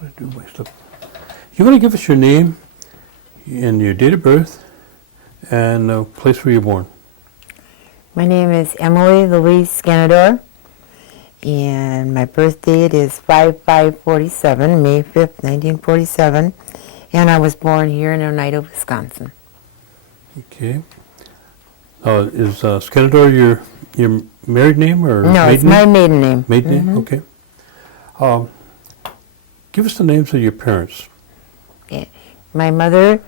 What did I do with my stuff? You want to give us your name and your date of birth and the place where you're born? My name is Emily Louise Skenandore, and my birth date is 5/5/47, May 5th, 1947, and I was born here in Oneida, Wisconsin. Okay. Is Skenandore your married name or No, maiden it's my name? maiden name. Maiden name? Okay. Give us the names of your parents. Yeah. My mother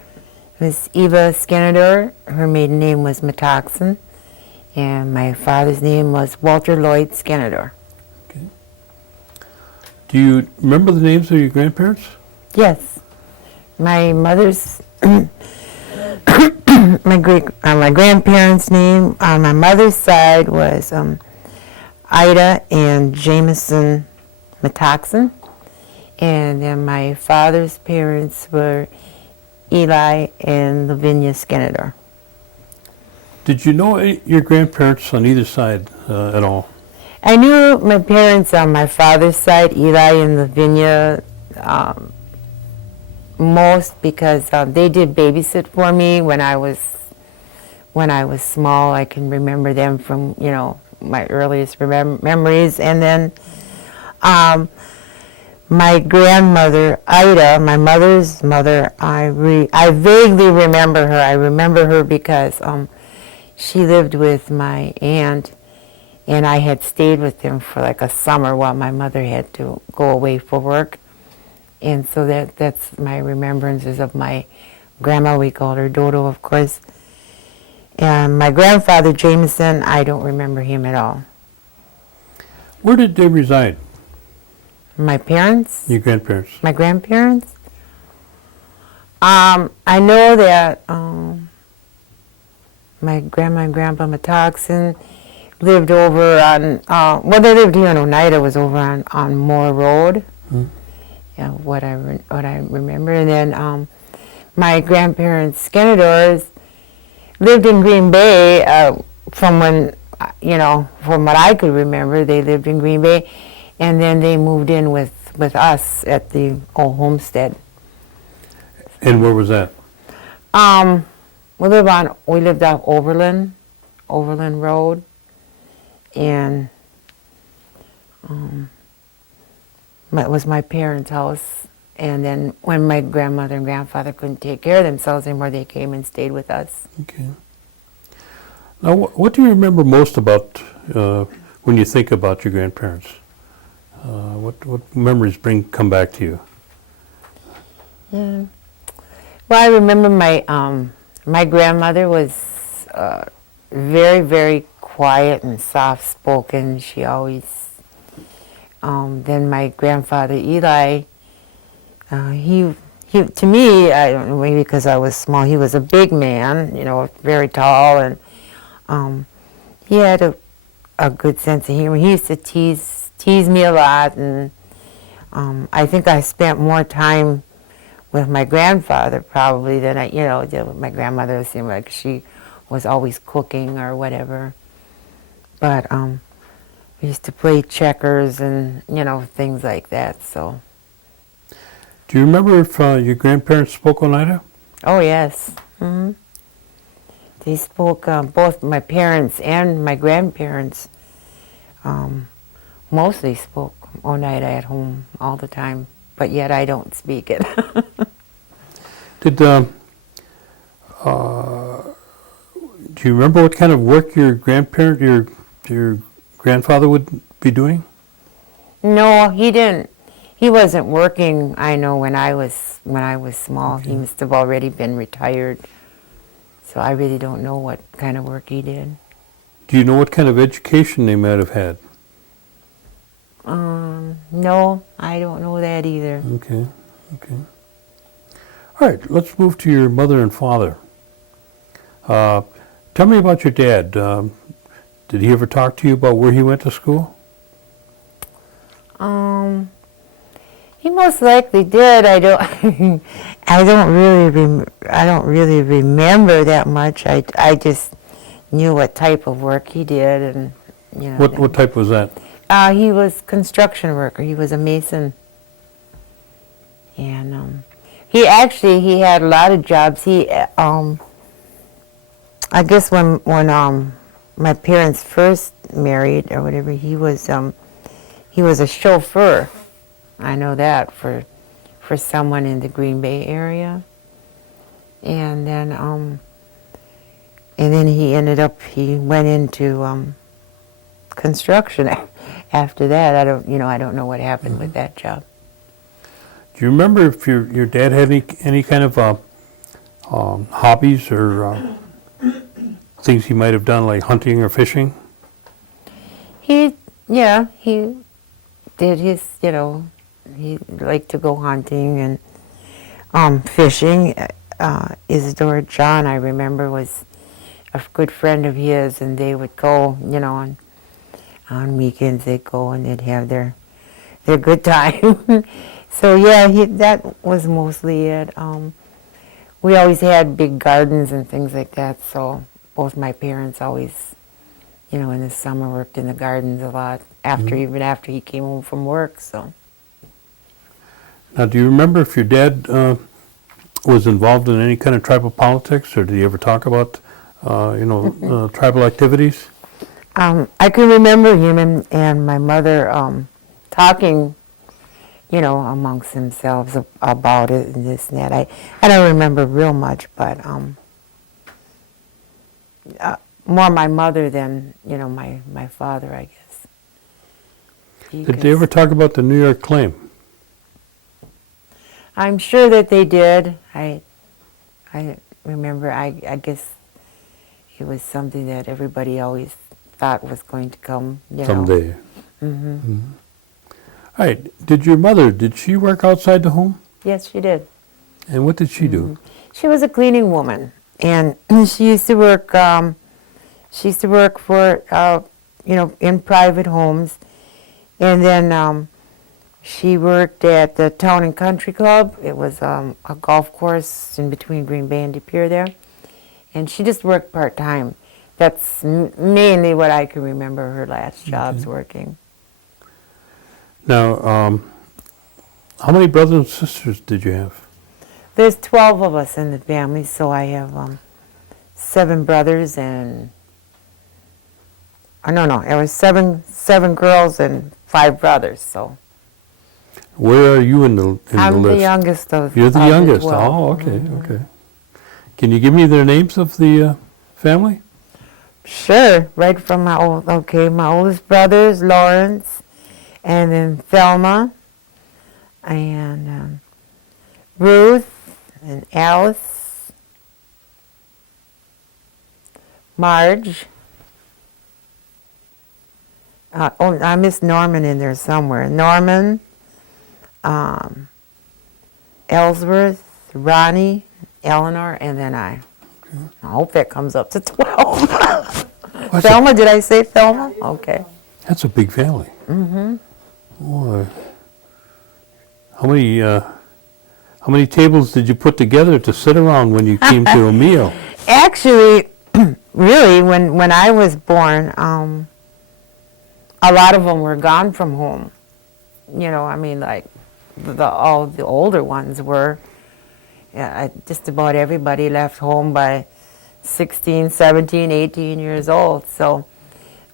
was Eva Skenandore. Her maiden name was Metoxen, and my father's name was Walter Lloyd Skenandore. Okay. Do you remember the names of your grandparents? Yes. My mother's my grandparents' name on my mother's side was Ida and Jameson Metoxen, and then my father's parents were Eli and Lavinia Skenandore. Did you know your grandparents on either side at all? I knew my parents on my father's side, Eli and Lavinia, most because they did babysit for me when I was small. I can remember them from my earliest memories, and then my grandmother Ida, my mother's mother, I vaguely remember her. I remember her because she lived with my aunt, and I had stayed with them for like a summer while my mother had to go away for work. And so that's my remembrances of my grandma. We called her Dodo, of course. And my grandfather, Jameson, I don't remember him at all. Where did they reside? My parents? Your grandparents? My grandparents? I know that my grandma and grandpa Metoxen lived over on, they lived here in Oneida, was over on Moore Road. Hmm. Yeah, what I remember. And then my grandparents, Skenandores, lived in Green Bay from when, from what I could remember, they lived in Green Bay, and then they moved in with us at the old homestead. And where was that? We lived off Overland Road, and it was my parents' house. And then when my grandmother and grandfather couldn't take care of themselves anymore, they came and stayed with us. Okay. Now, what do you remember most about when you think about your grandparents? What memories come back to you? Yeah. Well, I remember my grandmother was very, very quiet and soft-spoken. She always. Then my grandfather Eli, he to me, I don't know, maybe because I was small, he was a big man, very tall, and he had a good sense of humor. He used to tease me a lot, and I think I spent more time with my grandfather probably than I did with my grandmother. It seemed like she was always cooking or whatever, but we used to play checkers and things like that. So. Do you remember if your grandparents spoke Oneida? Oh yes. Mm-hmm. They spoke, both my parents and my grandparents mostly spoke Oneida at home all the time, but yet I don't speak it. Do you remember what kind of work your grandfather would be doing? No, he didn't. He wasn't working. I know when I was small. Okay. He must have already been retired. So I really don't know what kind of work he did. Do you know what kind of education they might have had? No, I don't know that either. Okay. All right, let's move to your mother and father. Tell me about your dad. Did he ever talk to you about where he went to school? He most likely did. I don't really remember that much. I just knew what type of work he did, and What type was that? He was construction worker. He was a mason. And he had a lot of jobs. I guess when my parents first married or whatever, he was a chauffeur. I know that for someone in the Green Bay area. And then he went into construction after that. I don't know what happened with that job. Do you remember if your dad had any kind of hobbies or things he might have done, like hunting or fishing? He did his, he liked to go hunting and fishing. Isidore John, I remember, was a good friend of his, and they would go, on weekends they'd go and they'd have their good time. So yeah, that was mostly it. We always had big gardens and things like that, so both my parents always, in the summer worked in the gardens a lot, even after he came home from work, so. Now, do you remember if your dad was involved in any kind of tribal politics, or did he ever talk about, tribal activities? I can remember him and my mother talking, amongst themselves about it and this and that. I don't remember real much, but more my mother than, my father, I guess. Did they ever talk about the New York claim? I'm sure that they did. I remember, I guess it was something that everybody always thought was going to come, Someday. Mm-hmm. Mm-hmm. All right. Did she work outside the home? Yes, she did. And what did she do? She was a cleaning woman, and she used to work. For in private homes, and then she worked at the Town and Country Club. It was a golf course in between Green Bay and De Pere there, and she just worked part time. That's mainly what I can remember her last jobs working. Now, how many brothers and sisters did you have? There's 12 of us in the family, so I have 7 brothers and it was seven girls and 5 brothers. So where are you in the list? I'm the youngest of. You're the of youngest. 12. Oh, okay, okay. Can you give me their names of the family? Sure. Right from my oldest brother is Lawrence, and then Thelma, and Ruth, and Alice, Marge. I missed Norman in there somewhere. Norman, Ellsworth, Ronnie, Eleanor, and then I. Okay. I hope that comes up to 12. Thelma, did I say Thelma? Okay. That's a big family. Mm-hmm. Boy. How many tables did you put together to sit around when you came to a meal? Actually, really, when I was born, a lot of them were gone from home. Like all the older ones were. Just about everybody left home by 16, 17, 18 years old. So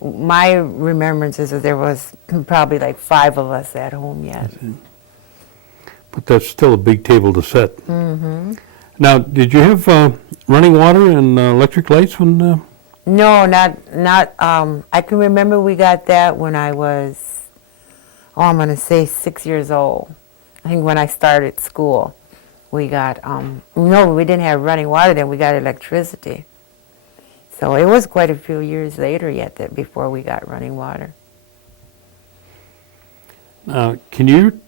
my remembrance is that there was probably like 5 of us at home yet. But that's still a big table to set. Mm-hmm. Now, did you have running water and electric lights when? No, not. I can remember we got that when I was, I'm going to say 6 years old. I think when I started school, we got. No, we didn't have running water then. We got electricity. So it was quite a few years later yet before we got running water. Can you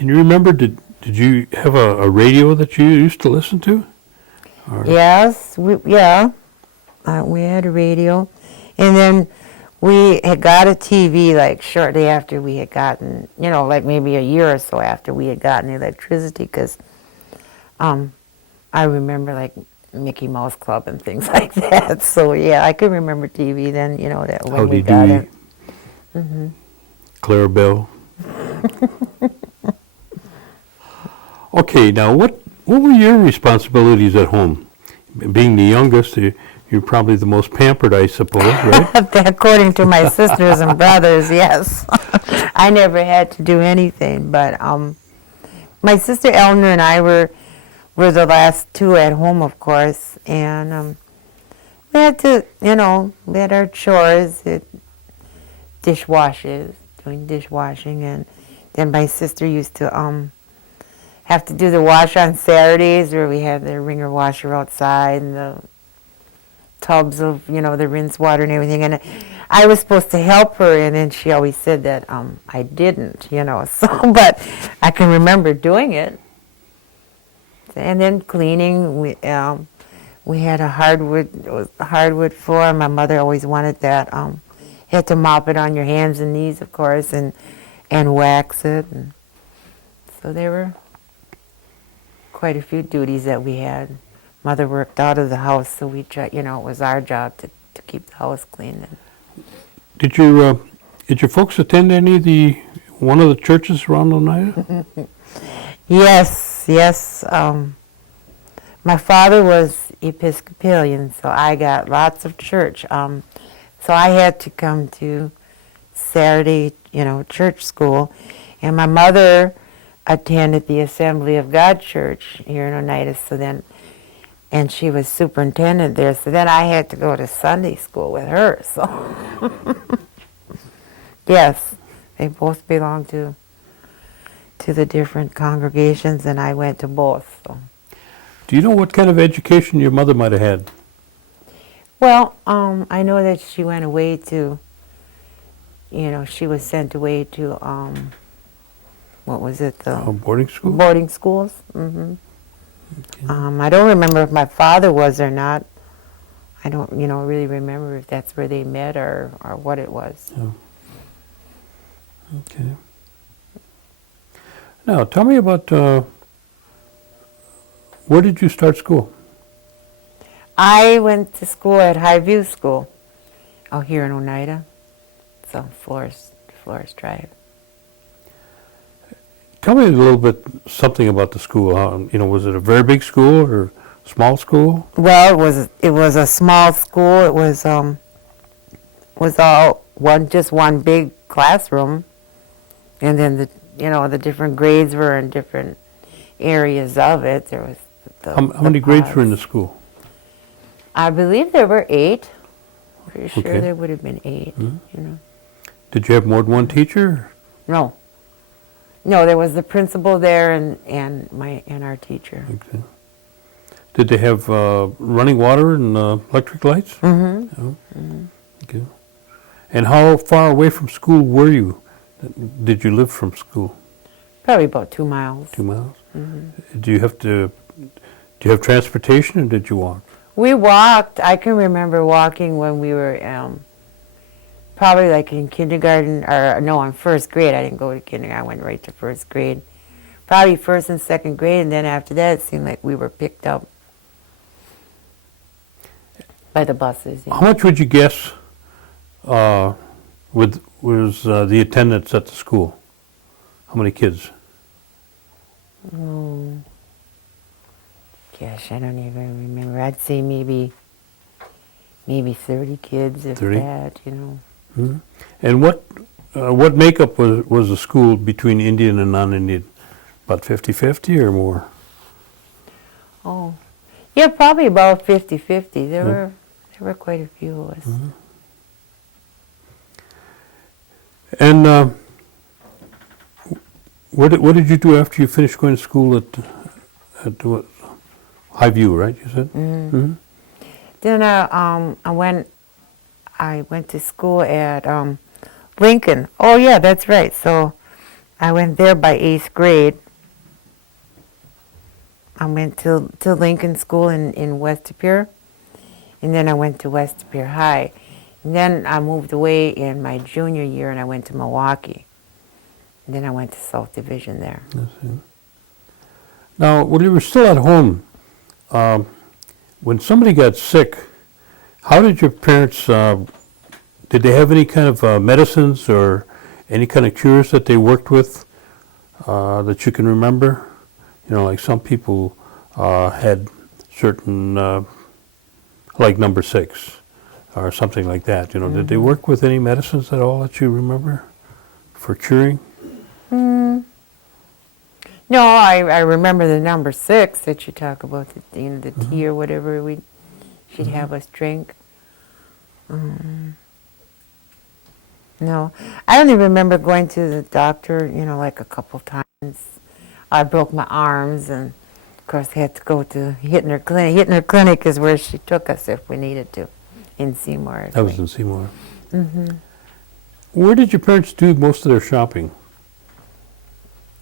remember? Did you have a radio that you used to listen to? Or? Yes, we had a radio, and then we had got a TV like shortly after we had gotten, like maybe a year or so after we had gotten electricity, because I remember like Mickey Mouse Club and things like that. So yeah, I can remember TV then, that when we got it. Mm-hmm. Clarabelle. Okay, now what were your responsibilities at home? Being the youngest, you're probably the most pampered, I suppose, right? According to my sisters and brothers, yes. I never had to do anything, but my sister Eleanor and I were the last two at home, of course, and we had to, we had our chores, doing dishwashing, and then my sister used to have to do the wash on Saturdays, where we had the wringer washer outside and the tubs of, the rinse water and everything, and I was supposed to help her, and then she always said that I didn't, so, but I can remember doing it. And then cleaning, we had a hardwood floor. My mother always wanted that. You had to mop it on your hands and knees, of course, and wax it. And so there were quite a few duties that we had. Mother worked out of the house, so we tried, it was our job to keep the house clean. Did your folks attend one of the churches around Oneida? Yes. My father was Episcopalian, so I got lots of church. So I had to come to Saturday, church school, and my mother attended the Assembly of God Church here in Oneida. And she was superintendent there. So then I had to go to Sunday school with her. So yes, they both belonged to the different congregations, and I went to both. So. Do you know what kind of education your mother might have had? Well, I know that she went away to, she was sent away to, what was it? Boarding school? Boarding schools. Mm-hmm. Okay. I don't remember if my father was or not. I don't, really remember if that's where they met or what it was. Oh. Okay. Now, tell me about where did you start school? I went to school at Highview School, out here in Oneida. It's on Forest Drive. Tell me a little bit something about the school. Was it a very big school or small school? Well, it was a small school. It was all just one big classroom, and then the different grades were in different areas of it. There was How many grades were in the school? I believe there were 8. Pretty sure Okay. there would have been 8. Mm-hmm. Did you have more than one teacher? No, there was the principal there and our teacher. Okay. Did they have running water and electric lights? Mm-hmm. Oh. Mm-hmm. Okay. And how far away from school were you? Did you live from school? Probably about 2 miles. 2 miles. Mm-hmm. Do you have transportation, or did you walk? We walked. I can remember walking when we were probably like in kindergarten, or no, in first grade. I didn't go to kindergarten. I went right to first grade. Probably first and second grade, and then after that, it seemed like we were picked up by the buses. How much would you guess was the attendance at the school? How many kids? Oh, gosh, I don't even remember. I'd say maybe 30 kids, if 30? that, Mm-hmm. And what makeup was the school between Indian and non-Indian? About 50-50 or more? Oh, yeah, probably about 50-50. There were quite a few of us. Mm-hmm. And what did you do after you finished going to school at what? Highview, right? You said. Mm-hmm. Mm-hmm. Then I went to school at Lincoln. Oh yeah, that's right. So I went there by 8th grade. I went to Lincoln School in West Pier, and then I went to West Pier High. And then I moved away in my junior year, and I went to Milwaukee. And then I went to South Division there. Now, when you were still at home, when somebody got sick, how did your parents, did they have any kind of medicines or any kind of cures that they worked with that you can remember? like some people had certain, like number 6 or something like that. Did they work with any medicines at all that you remember for curing? No, I remember the number 6 that you talk about, the tea or whatever she'd have us drink. No, I only remember going to the doctor, like a couple times. I broke my arms, and of course I had to go to Hittner Clinic. Hittner Clinic is where she took us if we needed to, in Seymour. That was in Seymour. Where did your parents do most of their shopping?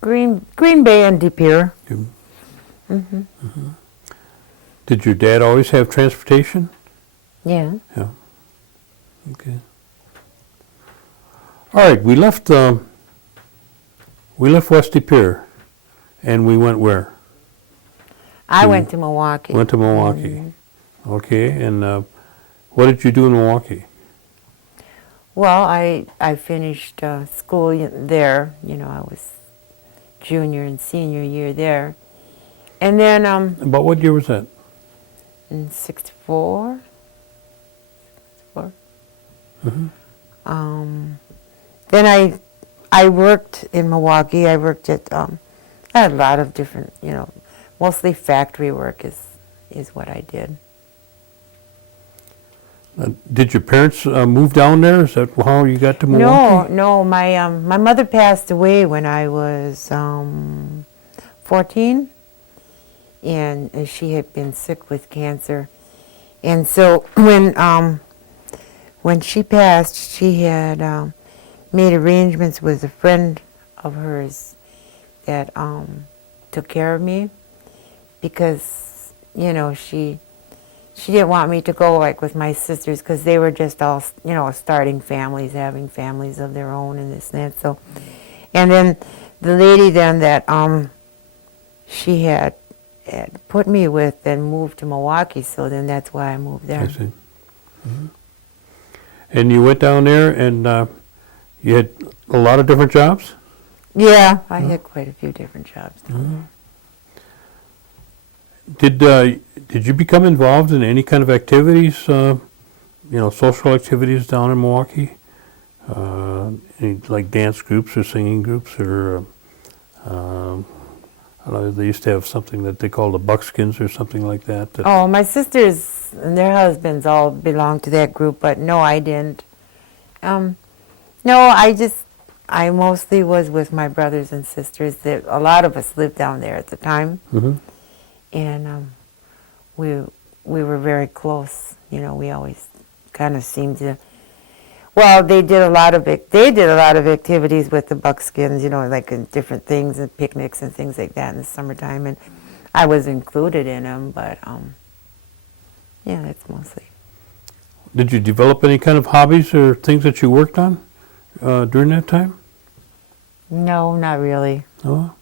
Green Bay and De Pere. Did your dad always have transportation? Yeah. Yeah. Okay. All right, we left West De Pere, and we went where? I went to Milwaukee. Went to Milwaukee. Okay, and what did you do in Milwaukee? Well, I finished school there. I was junior and senior year there. And then About what year was that? in 64. Then I worked in Milwaukee. I worked at I had a lot of different, mostly factory work is what I did. Did your parents move down there? Is that how you got to Milwaukee? No. My mother passed away when I was 14, and she had been sick with cancer. And so when she passed, she had made arrangements with a friend of hers that took care of me, because she didn't want me to go like with my sisters, because they were just all starting families, having families of their own, and this and that. So, and then the lady then that she had put me with then moved to Milwaukee. So then that's why I moved there. I see. And you went down there, and you had a lot of different jobs? Yeah, I had quite a few different jobs down there. Did you become involved in any kind of activities, social activities down in Milwaukee? Any, like dance groups or singing groups, or I don't know, they used to have something that they called the Buckskins or something like that. Oh, my sisters and their husbands all belonged to that group, but no, I didn't. No, I mostly was with my brothers and sisters. A lot of us lived down there at the time, and we were very close. We always kind of seemed to. Well, they did a lot of activities with the Buckskins, like in different things and picnics and things like that in the summertime, and I was included in them. But yeah, that's mostly. Did you develop any kind of hobbies or things that you worked on during that time? No, not really. No,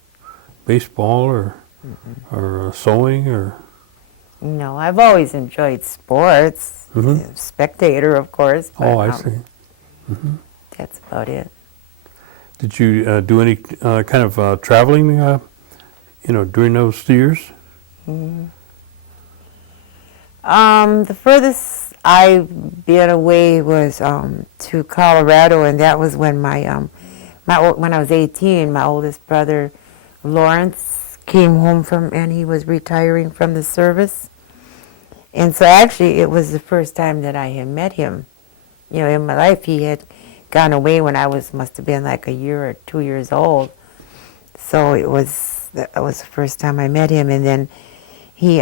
baseball or sewing or. No, I've always enjoyed sports. Spectator, of course. But, I see. That's about it. Did you do any kind of traveling, during those years? The furthest I've been away was to Colorado, and that was when when I was 18. My oldest brother, Lawrence, came home and he was retiring from the service. And so actually it was the first time that I had met him. In my life, he had gone away when I must have been like a year or 2 years old. So that was the first time I met him. And then he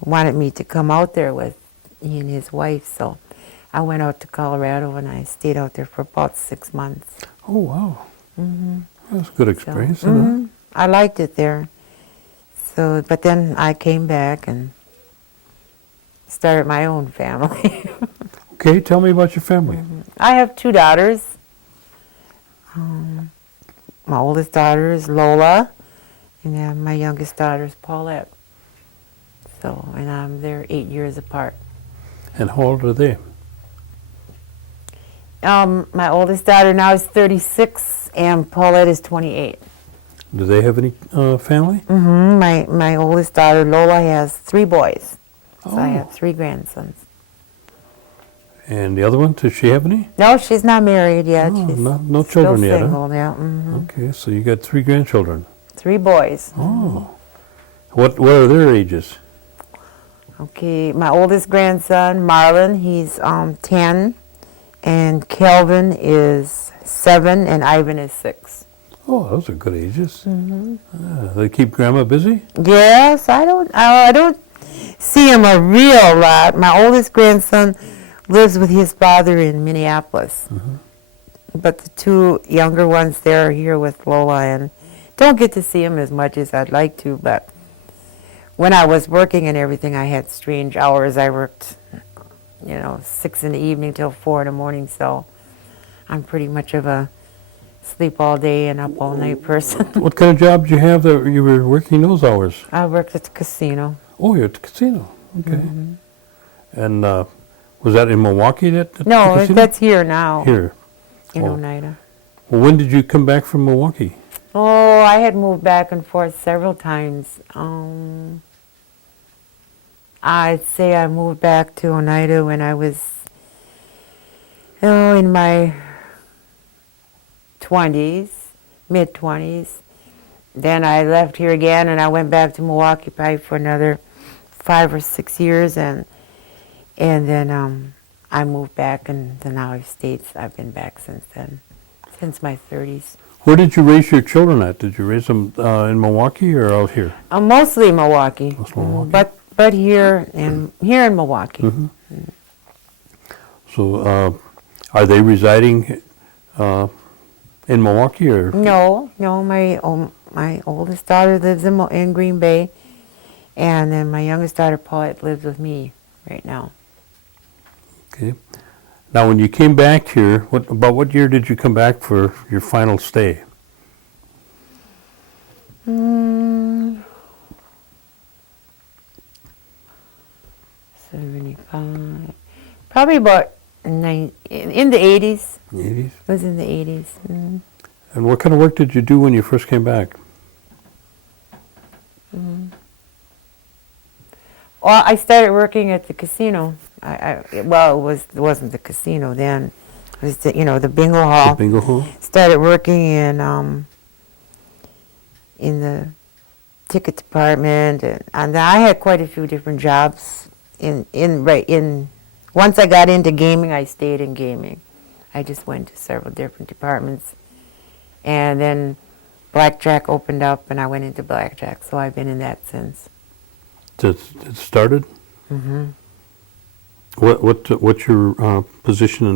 wanted me to come out there with he and his wife. So I went out to Colorado, and I stayed out there for about 6 months. Oh, wow. That was a good experience. So, I liked it there. So, but then I came back and started my own family. Okay, tell me about your family. I have 2 daughters. My oldest daughter is Lola, and then my youngest daughter is Paulette. So, and they're 8 years apart. And how old are they? My oldest daughter now is 36, and Paulette is 28. Do they have any family? My oldest daughter, Lola, has 3 boys. So I Oh. have 3 grandsons. And the other one, does she have any? No, she's not married yet. Oh, She's no still children yet, huh? single, yeah. Okay, so you got 3 grandchildren. 3 boys. Oh. What are their ages? Okay, my oldest grandson, Marlon, he's 10, and Kelvin is 7, and Ivan is 6. Oh, those are good ages. They keep Grandma busy? Yes, I don't see him a real lot. My oldest grandson lives with his father in Minneapolis, but the 2 younger ones, they're here with Lola, and don't get to see him as much as I'd like to, but when I was working and everything, I had strange hours. I worked, 6 in the evening till 4 in the morning, so I'm pretty much of a sleep all day and up all night person. What kind of job did you have that you were working those hours? I worked at the casino. Oh, you're at the casino. Okay. And was that in Milwaukee? The No, casino? that's here now, Here. in Oh. Oneida. Well, when did you come back from Milwaukee? Oh, I had moved back and forth several times. I'd say I moved back to Oneida when I was, in my 20s, mid-20s. Then I left here again, and I went back to Milwaukee probably for another 5 or 6 years, and then I moved back, and then now I've stayed. I've been back since then, since my 30s. Where did you raise your children at? Did you raise them in Milwaukee or out here? Mostly Milwaukee, Mostly Milwaukee. but here in Milwaukee. So are they residing in Milwaukee or? No, my oldest daughter lives in Green Bay, and then my youngest daughter Paulette lives with me right now. Okay. Now, when you came back here, about what year did you come back for your final stay? 75, probably about in the 80s. The 80s? It was in the 80s. And what kind of work did you do when you first came back? Well, I started working at the casino. It wasn't the casino then. It was the bingo hall. The bingo hall? Started working in the ticket department, and I had quite a few different jobs. Once I got into gaming, I stayed in gaming. I just went to several different departments, and then blackjack opened up, and I went into blackjack. So I've been in that since. It started? What's your position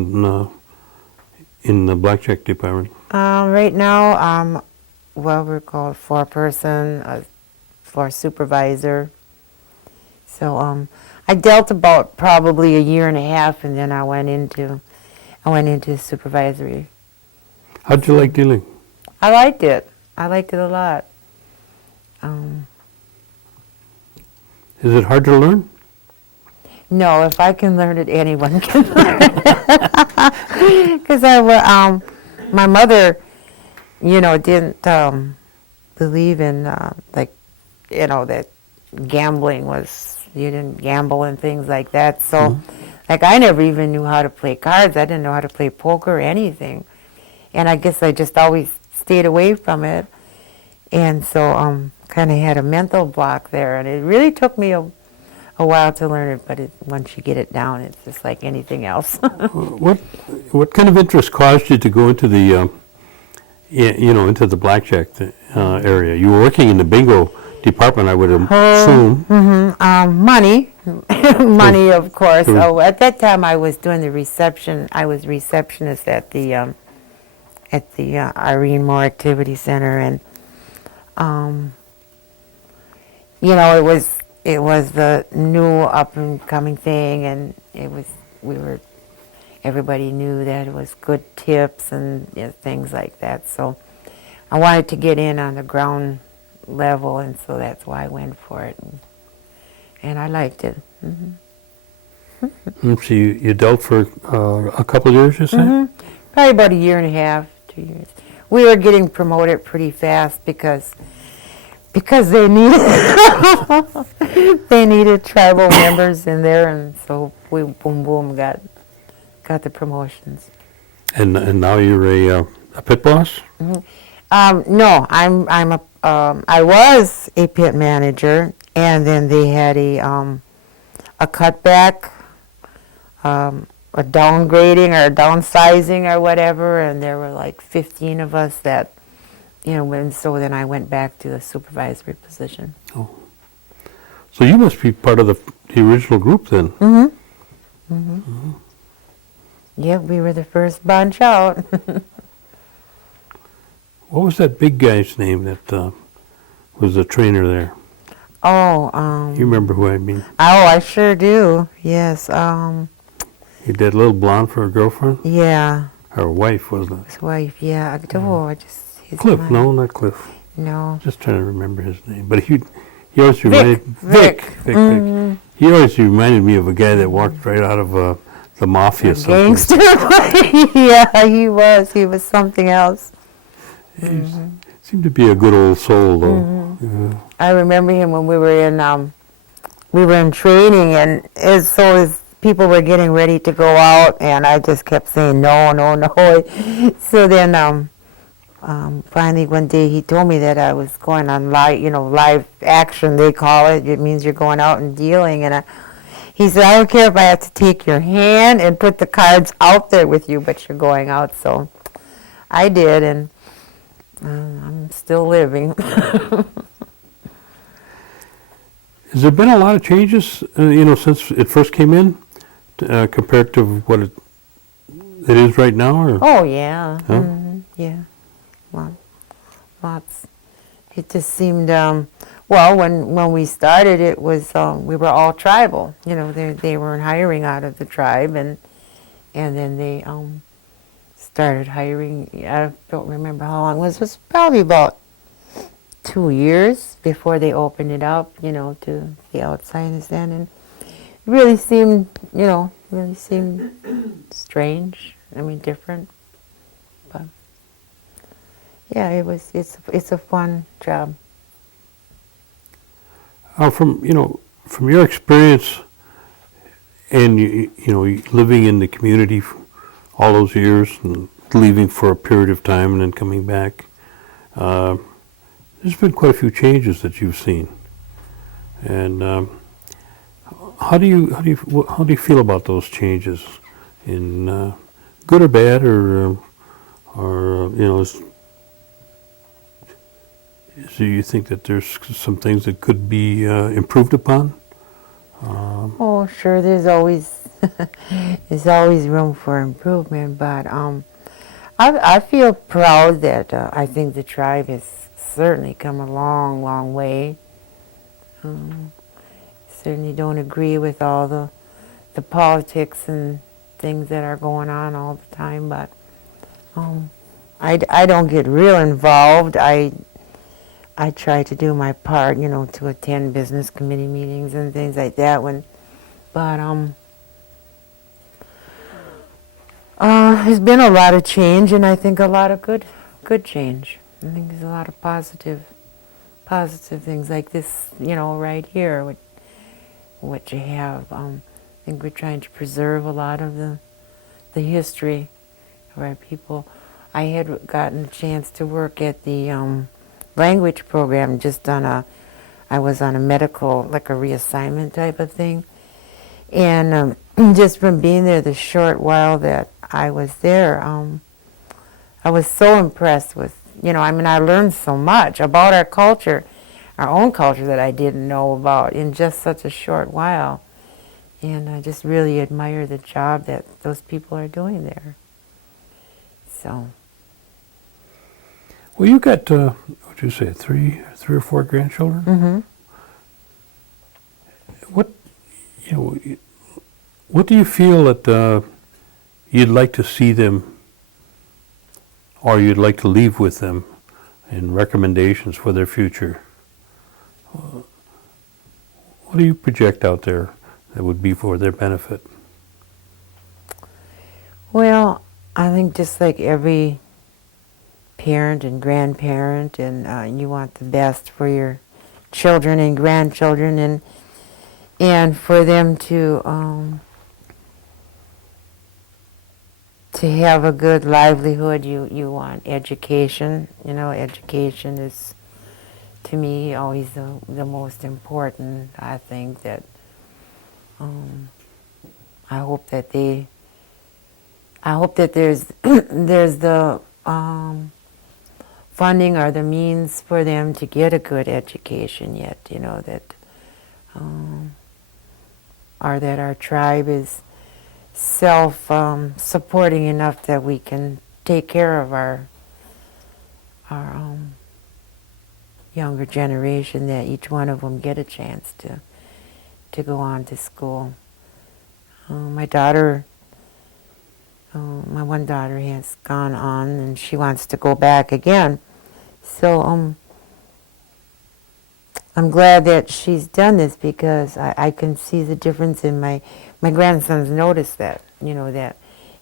in the blackjack department? Right now, we're called four-person, floor supervisor. So I dealt about probably a year and a half, and then I went into supervisory. How'd you like dealing? I liked it. I liked it a lot. Is it hard to learn? No, if I can learn it, anyone can learn it. Because my mother, didn't believe in that gambling was, you didn't gamble and things like that. So, I never even knew how to play cards. I didn't know how to play poker or anything, and I guess I just always stayed away from it. And so, kind of had a mental block there, and it really took me a while to learn it. But once you get it down, it's just like anything else. What kind of interest caused you to go into the into the blackjack area? You were working in the bingo department, I would assume. Money, money, of course. Oh, at that time, I was doing the reception. I was receptionist at the Irene Moore Activity Center, and it was the new up and coming thing, and everybody knew that it was good tips and things like that. So I wanted to get in on the ground level, and so that's why I went for it, and I liked it. So you dealt for a couple of years, you say? Probably about a year and a half, 2 years. we were getting promoted pretty fast because they needed they needed tribal members in there, and so we boom boom got the promotions. And now you're a pit boss? No, I was a pit manager, and then they had a cutback, a downgrading or a downsizing or whatever, and there were like 15 of us that, and so then I went back to the supervisory position. Oh. So you must be part of the original group then? Mm-hmm. Mm-hmm. Mm-hmm. Yep, we were the first bunch out. What was that big guy's name that was the trainer there? Oh, you remember who I mean? Oh, I sure do. Yes. He had that little blonde for a girlfriend? Yeah. Or wife, wasn't it? His wife, yeah. Oh, I just Cliff? mind. No, not Cliff. No. Just trying to remember his name. But he always reminded Vic. Vic. He always reminded me of a guy that walked right out of the mafia. Gangster. Yeah, he was. He was something else. He seemed to be a good old soul, though. Yeah. I remember him when we were in training, and as people were getting ready to go out, and I just kept saying no, no, no. So then, finally one day he told me that I was going on live action, they call it. It means you're going out and dealing, and he said, I don't care if I have to take your hand and put the cards out there with you, but you're going out. So I did, and I'm still living. Has there been a lot of changes, since it first came in, compared to what it is right now? Or? Oh, yeah. Huh? Yeah. Well, lots. It just seemed, when we started, it was, we were all tribal. They weren't hiring out of the tribe, and then they started hiring. I don't remember how long it was. It was probably about 2 years before they opened it up, to the outsiders then, and it really seemed strange. I mean, different, but yeah, it's a fun job. From your experience, and living in the community all those years and leaving for a period of time and then coming back. There's been quite a few changes that you've seen, and how do you feel about those changes, in good or bad, or do you think that there's some things that could be improved upon? Oh, sure. There's always room for improvement, but I feel proud that I think the tribe has certainly come a long, long way. Certainly don't agree with all the politics and things that are going on all the time, but I don't get real involved. I try to do my part, to attend business committee meetings and things like that. There's been a lot of change, and I think a lot of good change. I think there's a lot of positive things like this, right here. What you have. I think we're trying to preserve a lot of the history of our people. I had gotten a chance to work at the language program, I was on a medical, like a reassignment type of thing. And just from being there the short while that I was there, I was so impressed with, I learned so much about our culture, our own culture, that I didn't know about in just such a short while. And I just really admire the job that those people are doing there. So. Well, you got, what'd you say, three or four grandchildren? Mm-hmm. What do you feel that you'd like to see them, or you'd like to leave with them, in recommendations for their future? What do you project out there that would be for their benefit? Well, I think just like every parent and grandparent, and you want the best for your children and grandchildren, and for them to have a good livelihood. You want education. Education is, to me, always the most important. I think that I hope that there's there's the funding or the means for them to get a good education yet. Or that our tribe is self-supporting enough that we can take care of our younger generation, that each one of them get a chance to go on to school. My one daughter has gone on, and she wants to go back again. So I'm glad that she's done this, because I can see the difference in my grandsons. Noticed that, that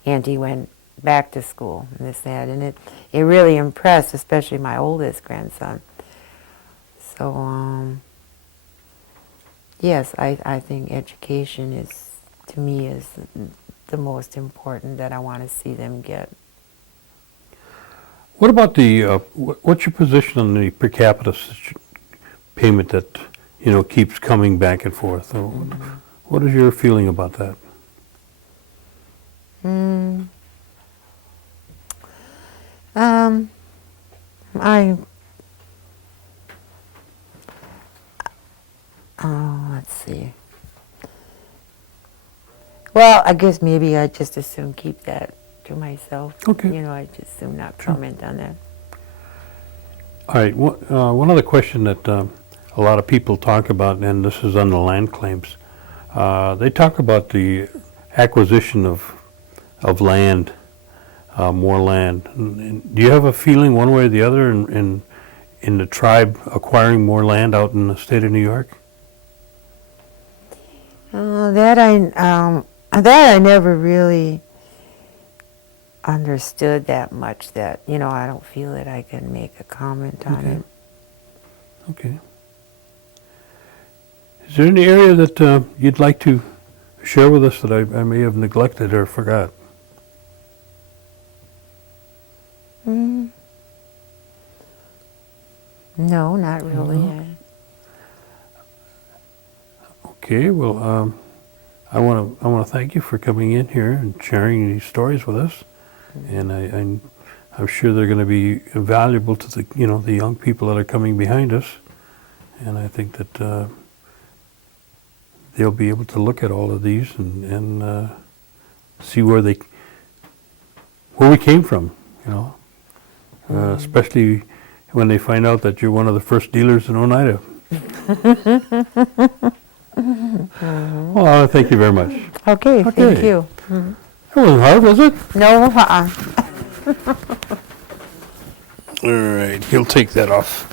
Auntie went back to school and this, that, and it really impressed, especially my oldest grandson. So yes, I think education is, to me, is the most important that I want to see them get. What about what's your position on the per capita payment that, keeps coming back and forth? What is your feeling about that? Let's see. Well, I guess maybe I just assume keep that to myself. Okay. I just assume not comment on that. All right. One other question that a lot of people talk about, and this is on the land claims. They talk about the acquisition of land, more land. And do you have a feeling one way or the other in the tribe acquiring more land out in the state of New York? That I never really understood that much. That I don't feel that I can make a comment on it. Okay. Is there any area that you'd like to share with us that I may have neglected or forgot? No, not really. Okay. Well, I want to thank you for coming in here and sharing these stories with us, and I'm sure they're going to be valuable to the the young people that are coming behind us, and I think that they'll be able to look at all of these and see where we came from, especially when they find out that you're one of the first dealers in Oneida. Well, thank you very much. Okay, thank you. That wasn't hard, was it? No, All right, he'll take that off.